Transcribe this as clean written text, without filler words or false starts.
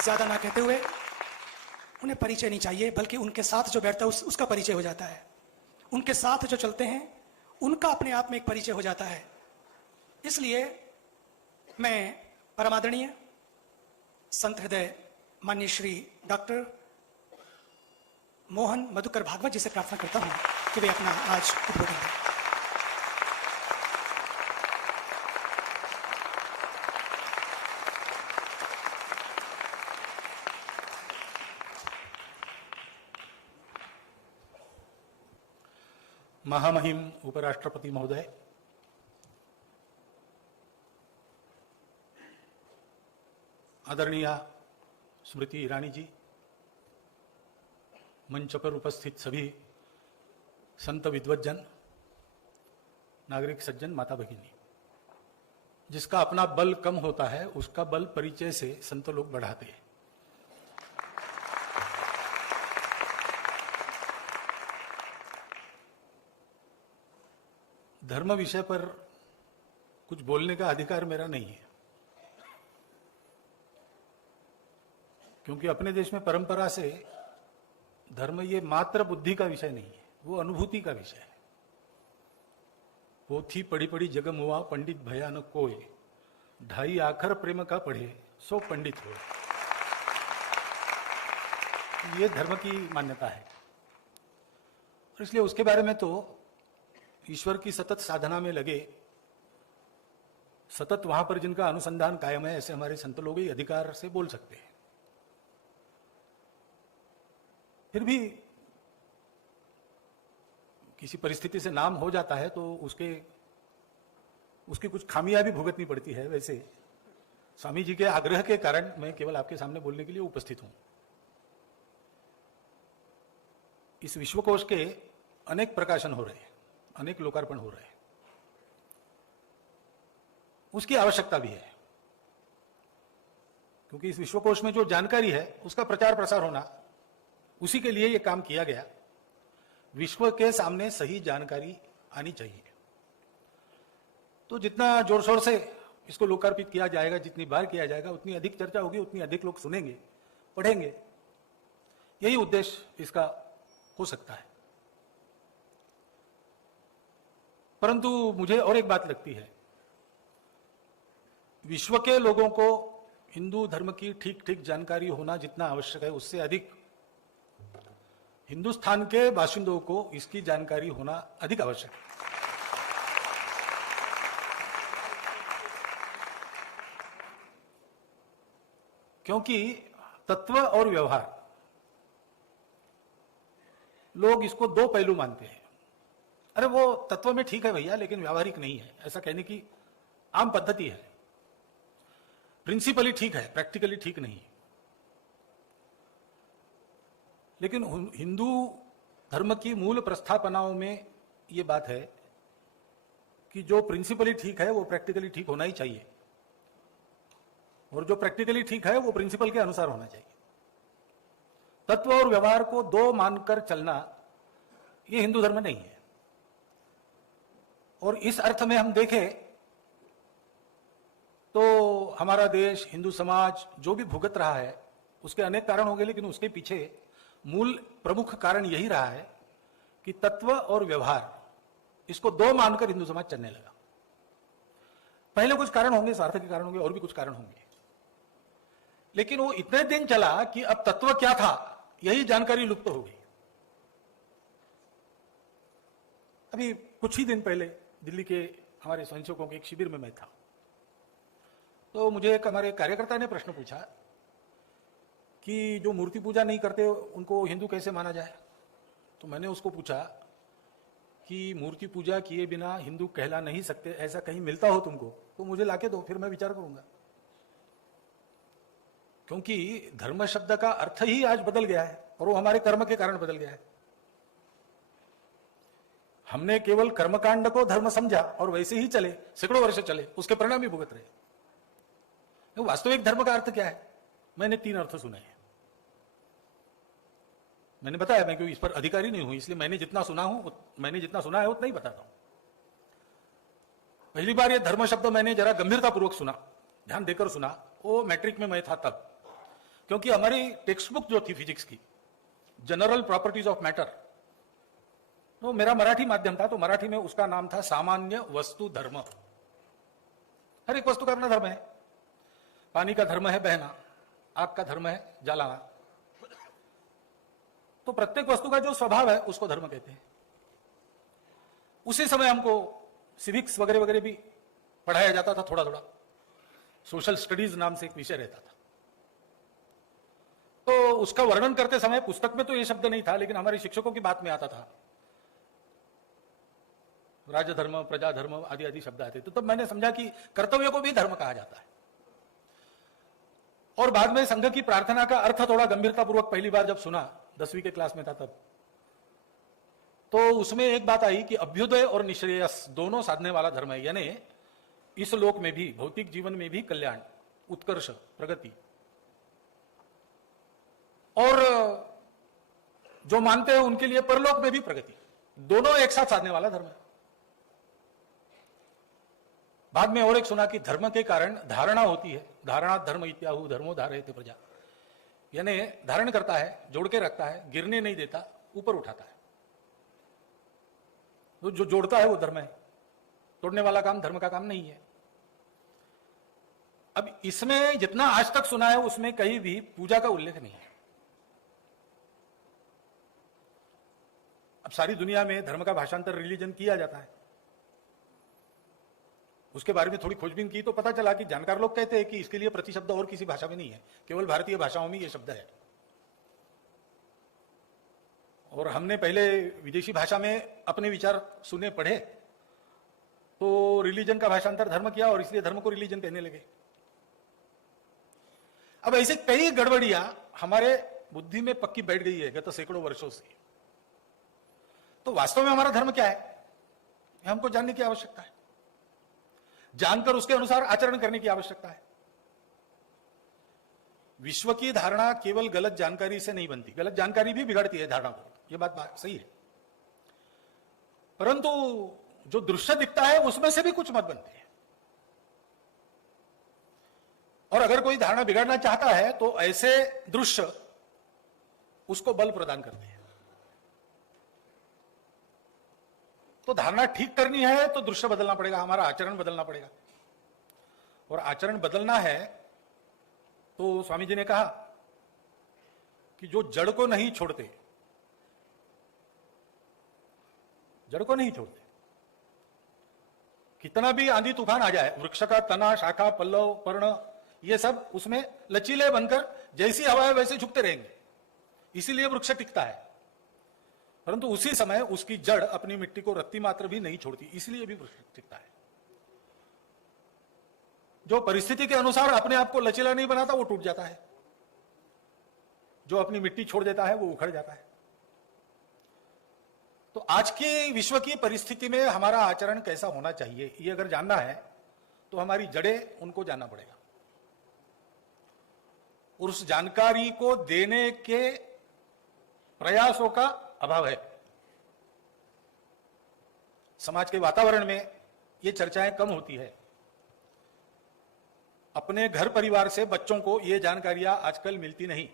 ज्यादा ना कहते हुए, उन्हें परिचय नहीं चाहिए, बल्कि उनके साथ जो बैठता है उसका परिचय हो जाता है। उनके साथ जो चलते हैं उनका अपने आप में एक परिचय हो जाता है। इसलिए मैं परमादरणीय संत हृदय माननीय श्री डॉक्टर मोहन मधुकर भागवत जी से प्रार्थना करता हूं कि वे अपना आज उद्बोधन दें। महामहिम उपराष्ट्रपति महोदय, आदरणीय स्मृति ईरानी जी, मंच पर उपस्थित सभी संत विद्वज्जन, नागरिक सज्जन, माता भगिनी, जिसका अपना बल कम होता है उसका बल परिचय से संत लोग बढ़ाते हैं। धर्म विषय पर कुछ बोलने का अधिकार मेरा नहीं है, क्योंकि अपने देश में परंपरा से धर्म ये मात्र बुद्धि का विषय नहीं है, वो अनुभूति का विषय है। पोथी पढ़ी पढ़ी जग मुआ, पंडित भया न कोय, ढाई आखर प्रेम का पढ़े सो पंडित हो। ये धर्म की मान्यता है, और इसलिए उसके बारे में तो ईश्वर की सतत साधना में लगे, सतत वहां पर जिनका अनुसंधान कायम है, ऐसे हमारे संत लोग ही अधिकार से बोल सकते हैं। फिर भी किसी परिस्थिति से नाम हो जाता है तो उसकी कुछ खामियां भी भुगतनी पड़ती है। वैसे स्वामी जी के आग्रह के कारण मैं केवल आपके सामने बोलने के लिए उपस्थित हूं। इस विश्वकोश के अनेक प्रकाशन हो रहे हैं, अनेक लोकार्पण हो रहे हैं, उसकी आवश्यकता भी है, क्योंकि इस विश्वकोश में जो जानकारी है उसका प्रचार प्रसार होना, उसी के लिए यह काम किया गया। विश्व के सामने सही जानकारी आनी चाहिए, तो जितना जोर शोर से इसको लोकार्पित किया जाएगा, जितनी बार किया जाएगा, उतनी अधिक चर्चा होगी, उतनी अधिक लोग सुनेंगे, पढ़ेंगे। यही उद्देश्य इसका हो सकता है। परंतु मुझे और एक बात लगती है, विश्व के लोगों को हिंदू धर्म की ठीक ठीक जानकारी होना जितना आवश्यक है, उससे अधिक हिंदुस्तान के बाशिंदों को इसकी जानकारी होना अधिक आवश्यक है। क्योंकि तत्व और व्यवहार, लोग इसको दो पहलू मानते हैं। अरे वो तत्व में ठीक है भैया, लेकिन व्यावहारिक नहीं है, ऐसा कहने की आम पद्धति है। प्रिंसिपली ठीक है, प्रैक्टिकली ठीक नहीं। लेकिन हिंदू धर्म की मूल प्रस्थापनाओं में यह बात है कि जो प्रिंसिपली ठीक है वो प्रैक्टिकली ठीक होना ही चाहिए, और जो प्रैक्टिकली ठीक है वो प्रिंसिपल के अनुसार होना चाहिए। तत्व और व्यवहार को दो मानकर चलना ये हिंदू धर्म नहीं है। और इस अर्थ में हम देखें तो हमारा देश, हिंदू समाज जो भी भुगत रहा है, उसके अनेक कारण होंगे, लेकिन उसके पीछे मूल प्रमुख कारण यही रहा है कि तत्व और व्यवहार, इसको दो मानकर हिंदू समाज चलने लगा। पहले कुछ कारण होंगे, स्वार्थ के कारण होंगे, और भी कुछ कारण होंगे, लेकिन वो इतने दिन चला कि अब तत्व क्या था यही जानकारी लुप्त हो गई। अभी कुछ ही दिन पहले दिल्ली के हमारे स्वयंसेवकों के एक शिविर में मैं था, तो मुझे एक हमारे कार्यकर्ता ने प्रश्न पूछा कि जो मूर्ति पूजा नहीं करते उनको हिंदू कैसे माना जाए। तो मैंने उसको पूछा कि मूर्ति पूजा किए बिना हिंदू कहला नहीं सकते, ऐसा कहीं मिलता हो तुमको तो मुझे लाके दो, फिर मैं विचार करूंगा। क्योंकि धर्म शब्द का अर्थ ही आज बदल गया है, और वो हमारे कर्म के कारण बदल गया है। हमने केवल कर्मकांड को धर्म समझा और वैसे ही चले, सैकड़ों वर्ष चले, उसके परिणाम भी भुगत रहे। तो वास्तविक धर्म का अर्थ क्या है? मैंने 3 अर्थ सुने हैं। मैंने बताया, मैं क्योंकि इस पर अधिकारी नहीं हूं, इसलिए मैंने जितना सुना है उतना ही बताता हूं। पहली बार ये धर्म शब्द मैंने जरा गंभीरतापूर्वक सुना, ध्यान देकर सुना, वो मैट्रिक में मैं था तब, क्योंकि हमारी टेक्स्ट बुक जो थी फिजिक्स की, जनरल प्रॉपर्टीज ऑफ मैटर, तो मेरा मराठी माध्यम था, तो मराठी में उसका नाम था सामान्य वस्तु धर्म। हर एक वस्तु का अपना धर्म है। पानी का धर्म है बहना, आग का धर्म है जलाना। तो प्रत्येक वस्तु का जो स्वभाव है उसको धर्म कहते हैं। उसी समय हमको सिविक्स वगैरह वगैरह भी पढ़ाया जाता था, थोड़ा थोड़ा सोशल स्टडीज नाम से एक विषय रहता था। तो उसका वर्णन करते समय पुस्तक में तो ये शब्द नहीं था, लेकिन हमारे शिक्षकों की बात में आता था, राजधर्म, प्रजाधर्म आदि आदि शब्द आते। तो तब मैंने समझा कि कर्तव्य को भी धर्म कहा जाता है। और बाद में संघ की प्रार्थना का अर्थ थोड़ा गंभीरतापूर्वक पहली बार जब सुना, 10वीं के क्लास में था तब, तो उसमें एक बात आई कि अभ्युदय और निश्रेयस दोनों साधने वाला धर्म है। यानी इस लोक में भी, भौतिक जीवन में भी कल्याण, उत्कर्ष, प्रगति, और जो मानते हैं उनके लिए परलोक में भी प्रगति, दोनों एक साथ साधने वाला धर्म है। बाद में और एक सुना कि धर्म के कारण धारणा होती है, धारणा धर्म इत्याहु धर्मो धारयते प्रजा। यानी धारण करता है, जोड़ के रखता है, गिरने नहीं देता, ऊपर उठाता है। तो जो जोड़ता है वो धर्म है, तोड़ने वाला काम धर्म का काम नहीं है। अब इसमें जितना आज तक सुना है उसमें कहीं भी पूजा का उल्लेख नहीं है। अब सारी दुनिया में धर्म का भाषांतर रिलीजन किया जाता है। उसके बारे में थोड़ी खोजबीन की तो पता चला कि जानकार लोग कहते हैं कि इसके लिए प्रतिशब्द और किसी भाषा में नहीं है, केवल भारतीय भाषाओं में यह शब्द है। और हमने पहले विदेशी भाषा में अपने विचार सुने, पढ़े, तो रिलीजन का भाषांतर धर्म किया और इसलिए धर्म को रिलीजन कहने लगे। अब ऐसे कई गड़बड़ियां हमारे बुद्धि में पक्की बैठ गई है गत सैकड़ों वर्षों से। तो वास्तव में हमारा धर्म क्या है, हमको जानने की आवश्यकता है, जानकर उसके अनुसार आचरण करने की आवश्यकता है। विश्व की धारणा केवल गलत जानकारी से नहीं बनती, गलत जानकारी भी बिगाड़ती है धारणा को, यह बात सही है। परंतु जो दृश्य दिखता है उसमें से भी कुछ मत बनते हैं। और अगर कोई धारणा बिगाड़ना चाहता है तो ऐसे दृश्य उसको बल प्रदान करते हैं। तो धारणा ठीक करनी है तो दृश्य बदलना पड़ेगा, हमारा आचरण बदलना पड़ेगा। और आचरण बदलना है तो स्वामी जी ने कहा कि जो जड़ को नहीं छोड़ते, जड़ को नहीं छोड़ते, कितना भी आंधी तूफान आ जाए, वृक्ष का तना, शाखा, पल्लव, पर्ण, ये सब उसमें लचीले बनकर जैसी हवा है वैसे झुकते रहेंगे, इसीलिए वृक्ष टिकता है। परंतु उसी समय उसकी जड़ अपनी मिट्टी को रत्ती मात्र भी नहीं छोड़ती, इसलिए भी वृक्ष टिकता है। जो परिस्थिति के अनुसार अपने आप को लचीला नहीं बनाता वो टूट जाता है, जो अपनी मिट्टी छोड़ देता है वो उखड़ जाता है। तो आज की विश्व की परिस्थिति में हमारा आचरण कैसा होना चाहिए, ये अगर जानना है तो हमारी जड़ें, उनको जानना पड़ेगा। और उस जानकारी को देने के प्रयासों का अभाव है। समाज के वातावरण में ये चर्चाएं कम होती है। अपने घर परिवार से बच्चों को ये जानकारियां आजकल मिलती नहीं।